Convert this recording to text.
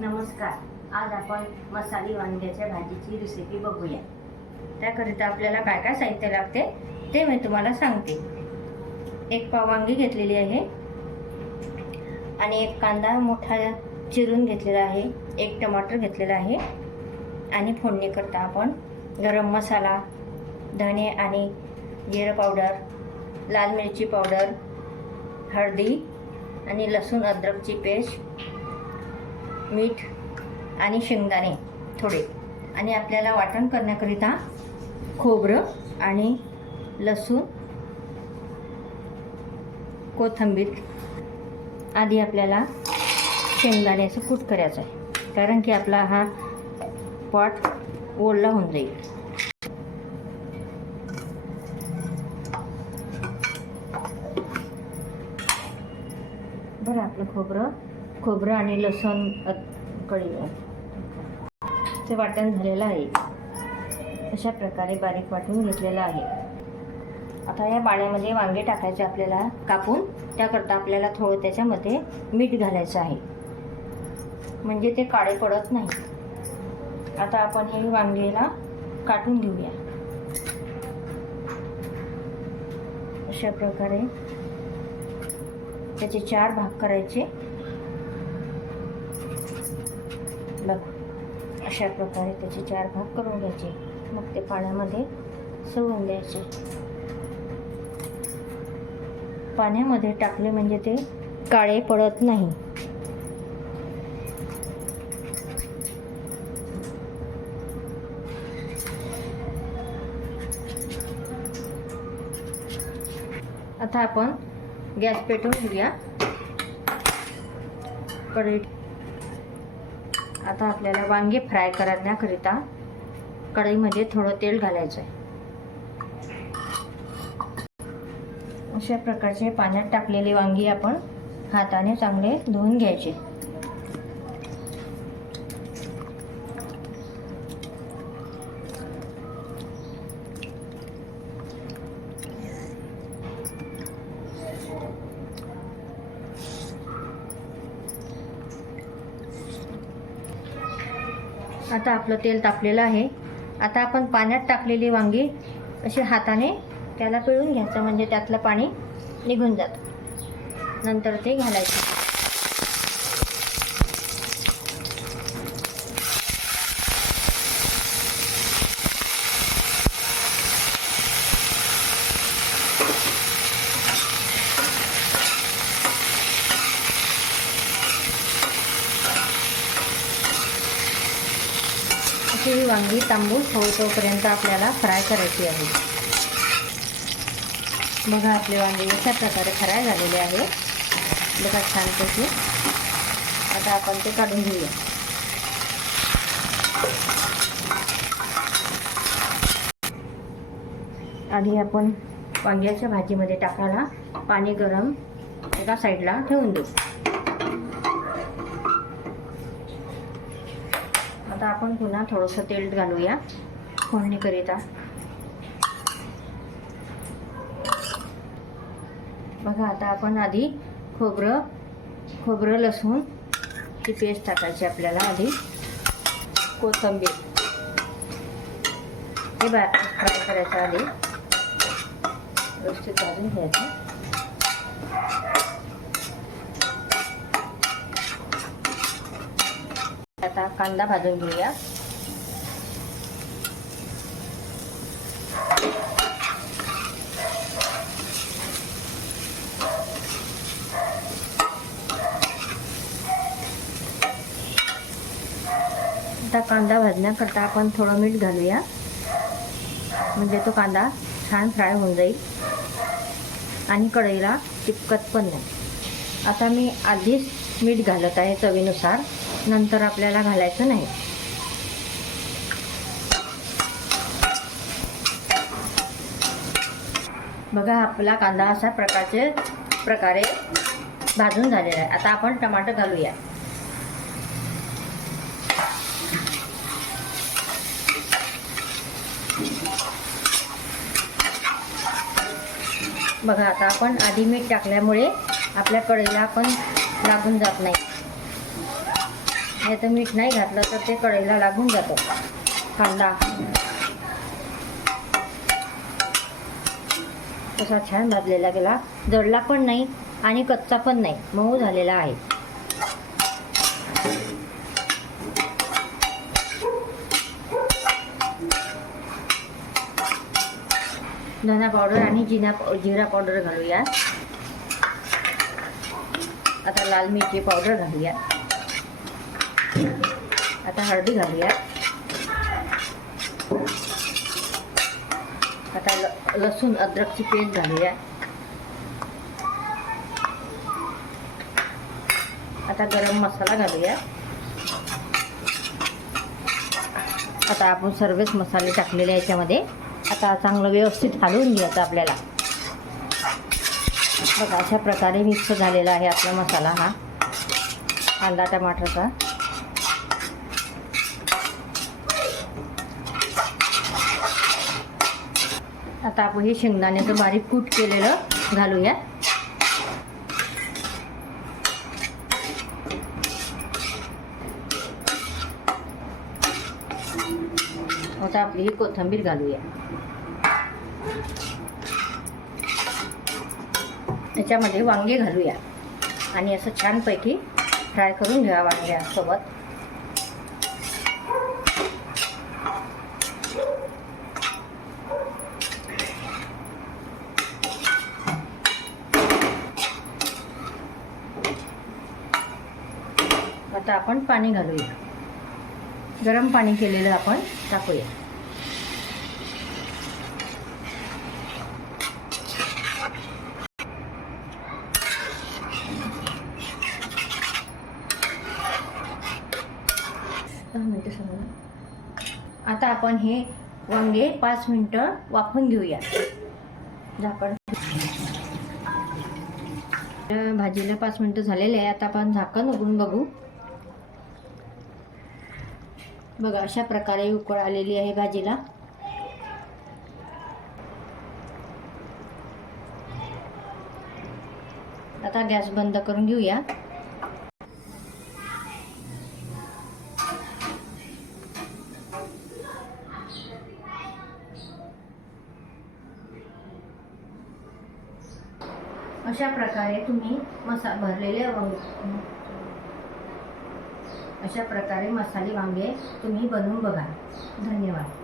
नमस्कार. आज आपण मसाली वांग्याच्या भाजीची रेसिपी बघूया. त्याकरिता आपल्याला काय काय साहित्य लागते ते मी तुम्हाला सांगते. एक पाव वांगी घेतलेली आहे आणि एक कांदा मोठा चिरून घेतलेला आहे, एक टमाटर घेतलेला आहे आणि फोडणी करता आपण गरम मसाला, धने आणि जिरे पावडर, लाल मिरची पावडर, हळदी आणि लसूण अद्रकची पेस्ट, मीठ आणि शेंगदाणे थोडे, आणि आपल्याला वाटण करण्याकरिता खोबरं आणि लसूण, कोथिंबीर. आधी आपल्याला शेंगदाण्याचं कूट करायचं आहे, कारण की आपला हा पॉट ओला होऊन जाईल. बरं, आपलं खोबरं आणि लसूण ते वाटण झालेलं आहे. अशा प्रकारे बारीक वाटून घेतलेलं आहे. आता या पाण्यामध्ये वांगे टाकायचे आपल्याला कापून. त्याकरता आपल्याला थोडं त्याच्यामध्ये मीठ घालायचं आहे, म्हणजे ते काळे पडत नाही. आता आपण हे वांगेला काटून घेऊया. अशा प्रकारे त्याचे 4 भाग करायचे. अशा प्रकारे त्याचे 4 भाग करून घ्यायचे. मग ते पाण्यामध्ये सोडून द्यायचे. पाण्यामध्ये टाकले म्हणजे ते काळे पडत नाही. आता आपण गॅस पेटवून घेऊया. कढई. आता आपल्याला वांगे फ्राय करण्याकरिता कढईमध्ये थोडं तेल घालायचं आहे. अशा प्रकारचे पाण्यात टाकलेले वांगी आपण हाताने चांगले धुवून घ्यायचे. आता आपलं तेल तापलेलं आहे. आता आपण पाण्यात टाकलेली वांगी अशी हाताने त्याला पिळून घ्यायचं, म्हणजे त्यातलं पाणी निघून जातं. नंतर ते घालायचं. ही वांगी तांबूस होईपर्यंत आपल्याला फ्राय करायची आहे. बघा, आपले वांगी अशा प्रकारे फ्राय झालेले आहे. बघा, छानपैकी. आता आपण ते काढून घेऊया. आधी आपण वांग्याच्या भाजीमध्ये टाकायला पाणी गरम एका साईडला ठेवून देऊ. आता आपण पुन्हा थोडंसं तेल घालूया फोडणीकरिता. बघा, आता आपण आधी खोबरं लसूण ची पेस्ट टाकायची आपल्याला. आधी कोथिंबीर हे फ्राय करायचं. आधी व्यवस्थित भाजून घ्यायचं. आता कांदा भाजून घेऊया. आता कांदा भाजण्याकरता आपण थोडं मीठ घालूया, म्हणजे तो कांदा छान फ्राय होऊन जाईल आणि कढईला चिपकत पण नाही. आता मी आधीच मीठ घालत आहे चवीनुसार, नंतर आपल्याला घालायचं नाही. बघा, आपला कांदा अशा प्रकारे भाजून झालेला आहे. आता आपण टमाटर घालूया. बघा, आता आपण आधी मीठ टाकल्यामुळे आपल्या कढईला पण लागून जात नाही. नाही तर मीठ नाही घातलं तर ते कढईला लागून जातो कांदा. तसा छान भाजलेला गेला, जळला पण नाही आणि कच्चा पण नाही, मऊ झालेला आहे. धना पावडर आणि जिरा पावडर घालूया. आता लाल मिरची पावडर घालूया. आता हळदी घालूया. आता लसूण अद्रकची पेस्ट घालूया. आता गरम मसाला घालूया. आता आपण सर्वच मसाले टाकलेले याच्यामध्ये. आता चांगलं व्यवस्थित हलवून घ्यायचं आपल्याला. बघा अशा प्रकारे मिक्स झालेला आहे आपला मसाला हा कांदा टमाटरचा. आता आपण हे शेंगदाण्याचं बारीक कूट केलेलं घालूया. आता आपली ही कोथिंबीर घालूया. याच्यामध्ये वांगे घालूया आणि असं छानपैकी फ्राय करून घ्या वांग्यासोबत. आता आपण पाणी घालूया. गरम पाणी केलेलं आपण टाकूया. आता आपण हे वांगे 5 मिनिटं वाफवून घेऊया. झाकण. भाजीला 5 मिनिटं झालेले आहे. आता आपण झाकण उघडून बघू. बघा अशा प्रकारे उकळ आलेली आहे भाजीला. आता गॅस बंद करून घेऊया. अशा प्रकारे तुम्ही अशा प्रकारे मसाले वांगे तुम्ही बनवून बघा. धन्यवाद.